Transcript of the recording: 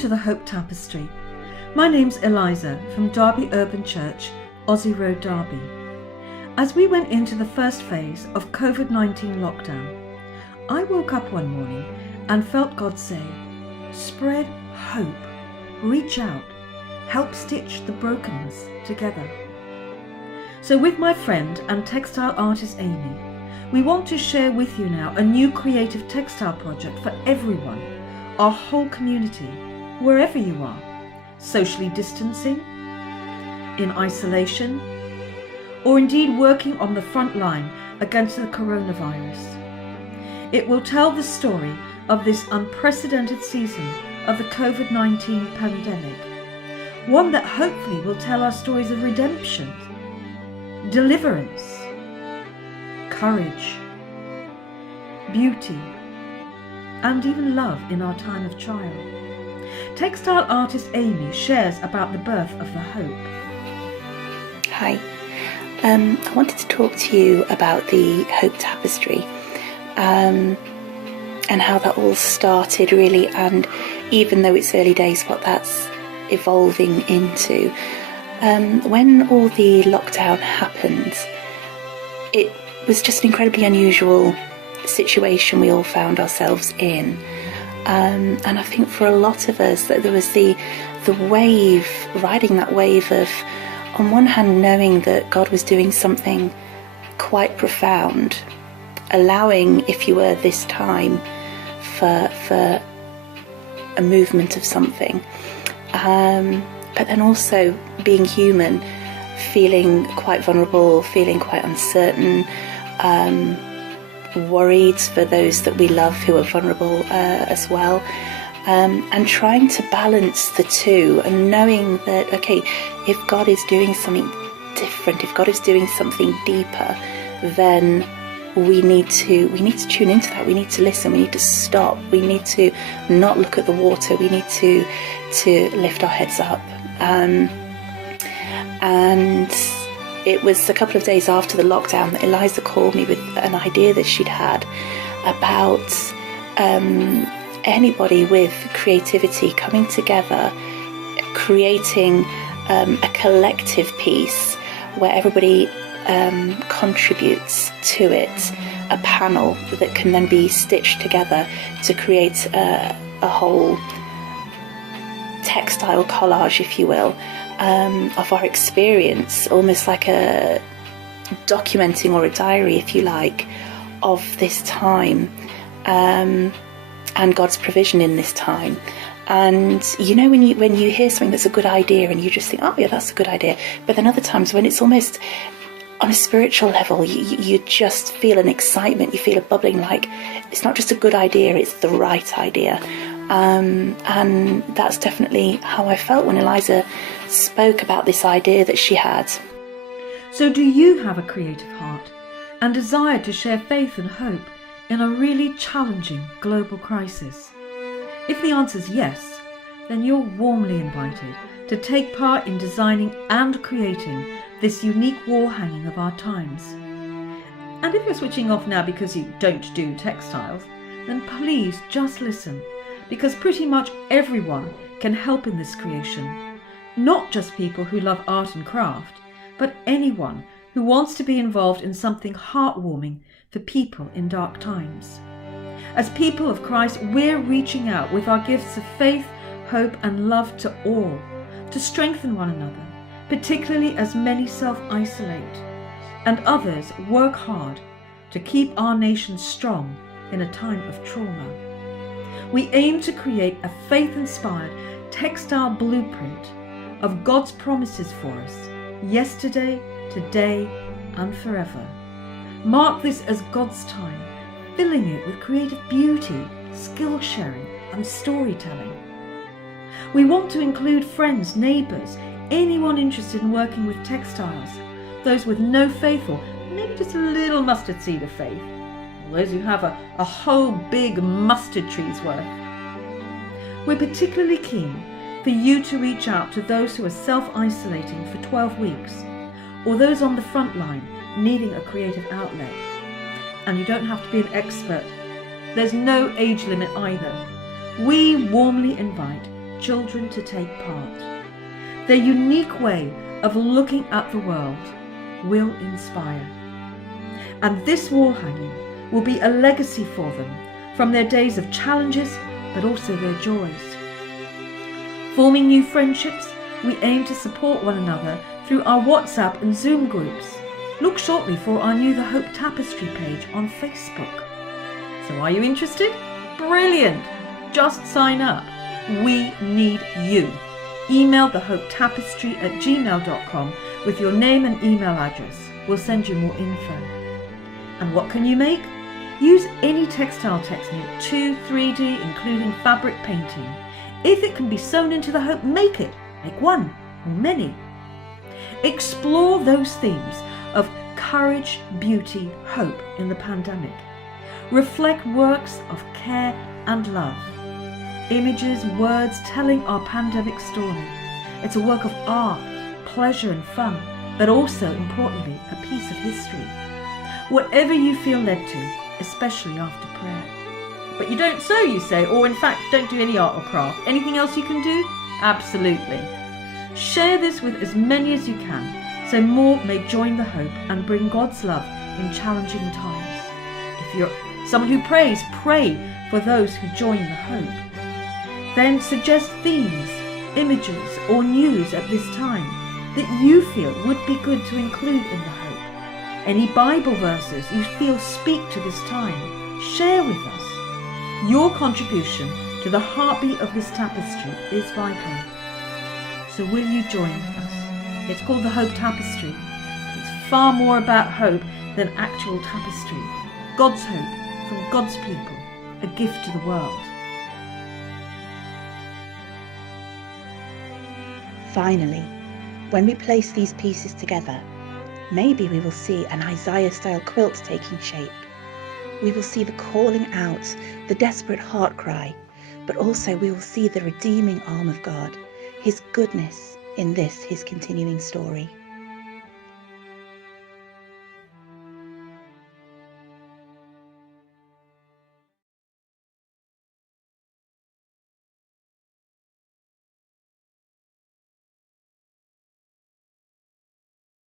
to the Hope Tapestry. My name's Eliza from Derby Urban Church, Aussie Road, Derby. As we went into the first phase of COVID-19 lockdown, I woke up one morning and felt God say, spread hope, reach out, help stitch the brokenness together. So with my friend and textile artist Amy, we want to share with you now a new creative textile project for everyone, our whole community, wherever you are, socially distancing, in isolation, or indeed working on the front line against the coronavirus. It will tell the story of this unprecedented season of the COVID-19 pandemic, one that hopefully will tell our stories of redemption, deliverance, courage, beauty, and even love in our time of trial. Textile artist Amy shares about the birth of the hope. Hi, I wanted to talk to you about the Hope Tapestry and how that all started really, and even though it's early days, what that's evolving into. When all the lockdown happened, it was just an incredibly unusual situation we all found ourselves in, and I think for a lot of us that there was the wave, riding that wave of, on one hand, knowing that God was doing something quite profound, allowing, if you were, this time for a movement of something, but then also being human, feeling quite vulnerable, feeling quite uncertain, worried for those that we love who are vulnerable as well, and trying to balance the two, and knowing that, okay, if God is doing something different, if God is doing something deeper, then we need to tune into that. We need to listen. We need to stop. We need to not look at the water. We need to lift our heads up. And it was a couple of days after the lockdown that Eliza called me with an idea that she'd had about anybody with creativity coming together, creating a collective piece where everybody contributes to it, a panel that can then be stitched together to create a whole textile collage, if you will, of our experience, almost like a documenting or a diary, if you like, of this time, and God's provision in this time. And you know, when you hear something that's a good idea and you just think, oh yeah, that's a good idea, but then other times when it's almost on a spiritual level, you just feel an excitement, you feel a bubbling, like it's not just a good idea, it's the right idea. And that's definitely how I felt when Eliza spoke about this idea that she had. So do you have a creative heart and desire to share faith and hope in a really challenging global crisis? If the answer is yes, then you're warmly invited to take part in designing and creating this unique wall hanging of our times. And if you're switching off now because you don't do textiles, then please just listen, because pretty much everyone can help in this creation. Not just people who love art and craft, but anyone who wants to be involved in something heartwarming for people in dark times. As people of Christ, we're reaching out with our gifts of faith, hope and love to all, to strengthen one another, particularly as many self-isolate and others work hard to keep our nation strong in a time of trauma. We aim to create a faith-inspired textile blueprint of God's promises for us, yesterday, today, and forever. Mark this as God's time, filling it with creative beauty, skill sharing, and storytelling. We want to include friends, neighbours, anyone interested in working with textiles, those with no faith or maybe just a little mustard seed of faith, those who have a whole big mustard tree's worth. We're particularly keen for you to reach out to those who are self-isolating for 12 weeks, or those on the front line needing a creative outlet. And you don't have to be an expert. There's no age limit either. We warmly invite children to take part. Their unique way of looking at the world will inspire. And this wall hanging will be a legacy for them from their days of challenges, but also their joys. Forming new friendships, we aim to support one another through our WhatsApp and Zoom groups. Look shortly for our new The Hope Tapestry page on Facebook. So are you interested? Brilliant! Just sign up. We need you. Email thehopetapestry@gmail.com with your name and email address. We'll send you more info. And what can you make? Use any textile technique, 2, 3D, including fabric painting. If it can be sewn into the hope, make it. Make one or many. Explore those themes of courage, beauty, hope in the pandemic. Reflect works of care and love. Images, words telling our pandemic story. It's a work of art, pleasure and fun, but also, importantly, a piece of history. Whatever you feel led to, especially after prayer. But you don't sew, you say, or in fact don't do any art or craft. Anything else you can do? Absolutely. Share this with as many as you can, so more may join the hope and bring God's love in challenging times. If you're someone who prays, pray for those who join the hope. Then suggest themes, images or news at this time that you feel would be good to include in the hope. Any Bible verses you feel speak to this time, share with us. Your contribution to the heartbeat of this tapestry is vital. So will you join us? It's called the Hope Tapestry. It's far more about hope than actual tapestry. God's hope from God's people, a gift to the world. Finally, when we place these pieces together, maybe we will see an Isaiah-style quilt taking shape. We will see the calling out, the desperate heart cry, but also we will see the redeeming arm of God, his goodness in this, his continuing story.